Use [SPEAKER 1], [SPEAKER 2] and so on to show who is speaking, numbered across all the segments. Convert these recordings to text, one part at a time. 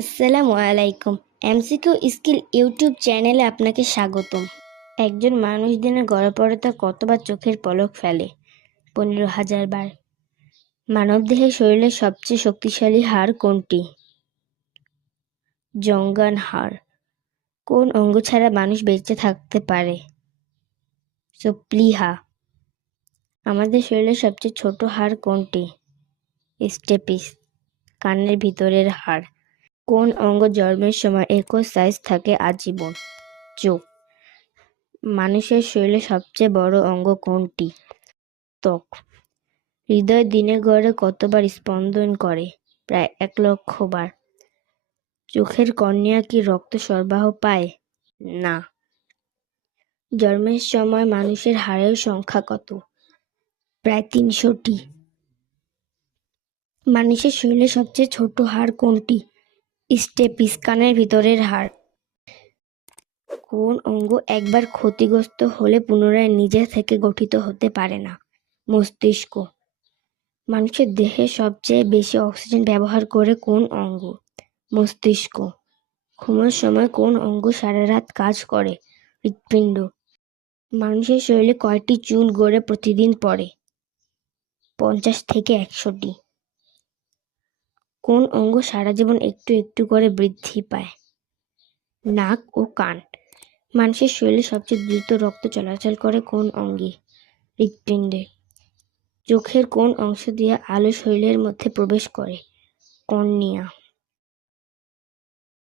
[SPEAKER 1] আসসালামু আলাইকুম। MCQ skill YouTube চ্যানেলে আপনাকে স্বাগতম। একজন মানুষ দিনে গড়ে পড়ে তা কতবার চোখের পলক ফেলে? পনেরো হাজার বার। মানবদেহের শরীরের সবচেয়ে শক্তিশালী হাড় কোনটি? জঙ্গান হাড়। কোন অঙ্গ ছাড়া মানুষ বেঁচে থাকতে পারে? প্লিহা আমাদের শরীরের সবচেয়ে ছোট হাড় কোনটি? স্টেপিস। কানের ভিতরের হাড়। কোন অঙ্গ জন্মের সময় একই সাইজ থাকে আজীবন? চোখ। মানুষের শরীরে সবচেয়ে বড় অঙ্গ কোনটি? ত্বক। হৃদয় দিনে গড়ে কতবার স্পন্দন করে? প্রায় এক লক্ষ বার। চোখের কর্নিয়া কি রক্ত সরবরাহ পায়? না। জন্মের সময় মানুষের হাড়ের সংখ্যা কত? প্রায় তিনশোটি। মানুষের শরীরে সবচেয়ে ছোট হাড় কোনটি? স্টেপিস কানের ভিতরের হাড়। কোন অঙ্গ একবার ক্ষতিগ্রস্ত হলে পুনরায় নিজে থেকে গঠিত হতে পারে না? মস্তিষ্ক। মানুষের দেহে সবচেয়ে বেশি অক্সিজেন ব্যবহার করে কোন অঙ্গ? মস্তিষ্ক। ঘুমার সময় কোন অঙ্গ সারা রাত কাজ করে? হৃৎপিণ্ড। মানুষের শরীরে কয়টি চুল গড়ে প্রতিদিন পড়ে? পঞ্চাশ থেকে একশোটি। কোন অঙ্গ সারা জীবন একটু একটু করে বৃদ্ধি পায়? নাক ও কান। মানুষের শরীরে সবচেয়ে দ্রুত রক্ত চলাচল করে কোন অঙ্গে? হৃৎপিণ্ডে। চোখের কোন অংশ দিয়ে আলো শরীরের মধ্যে প্রবেশ করে? কর্নিয়া।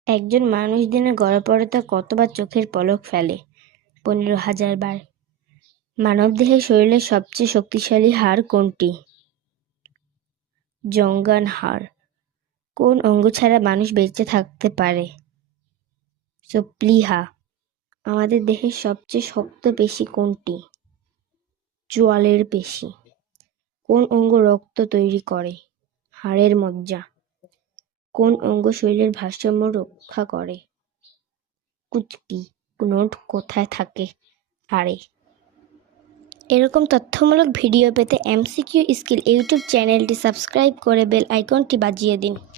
[SPEAKER 1] একজন মানুষ দিনে তা কতবার চোখের পলক ফেলে? পনেরো হাজার বার। মানবদেহের শরীরের সবচেয়ে শক্তিশালী হাড় কোনটি? জঙ্গান হাড় কোন অঙ্গ ছাড়া মানুষ বেঁচে থাকতে পারে? সো প্লিহা আমাদের দেহের সবচেয়ে শক্ত পেশি কোনটি? জোয়ালের পেশি। কোন অঙ্গ রক্ত তৈরি করে? হাড়ের মজ্জা। কোন অঙ্গ শরীরের ভারসাম্য রক্ষা করে? কুচকি, নোট কোথায় থাকে? হাড়ে। এরকম তথ্যমূলক ভিডিও পেতে এমসিকিউ স্কিল ইউটিউব চ্যানেলটি সাবস্ক্রাইব করে বেল আইকনটি বাজিয়ে দিন।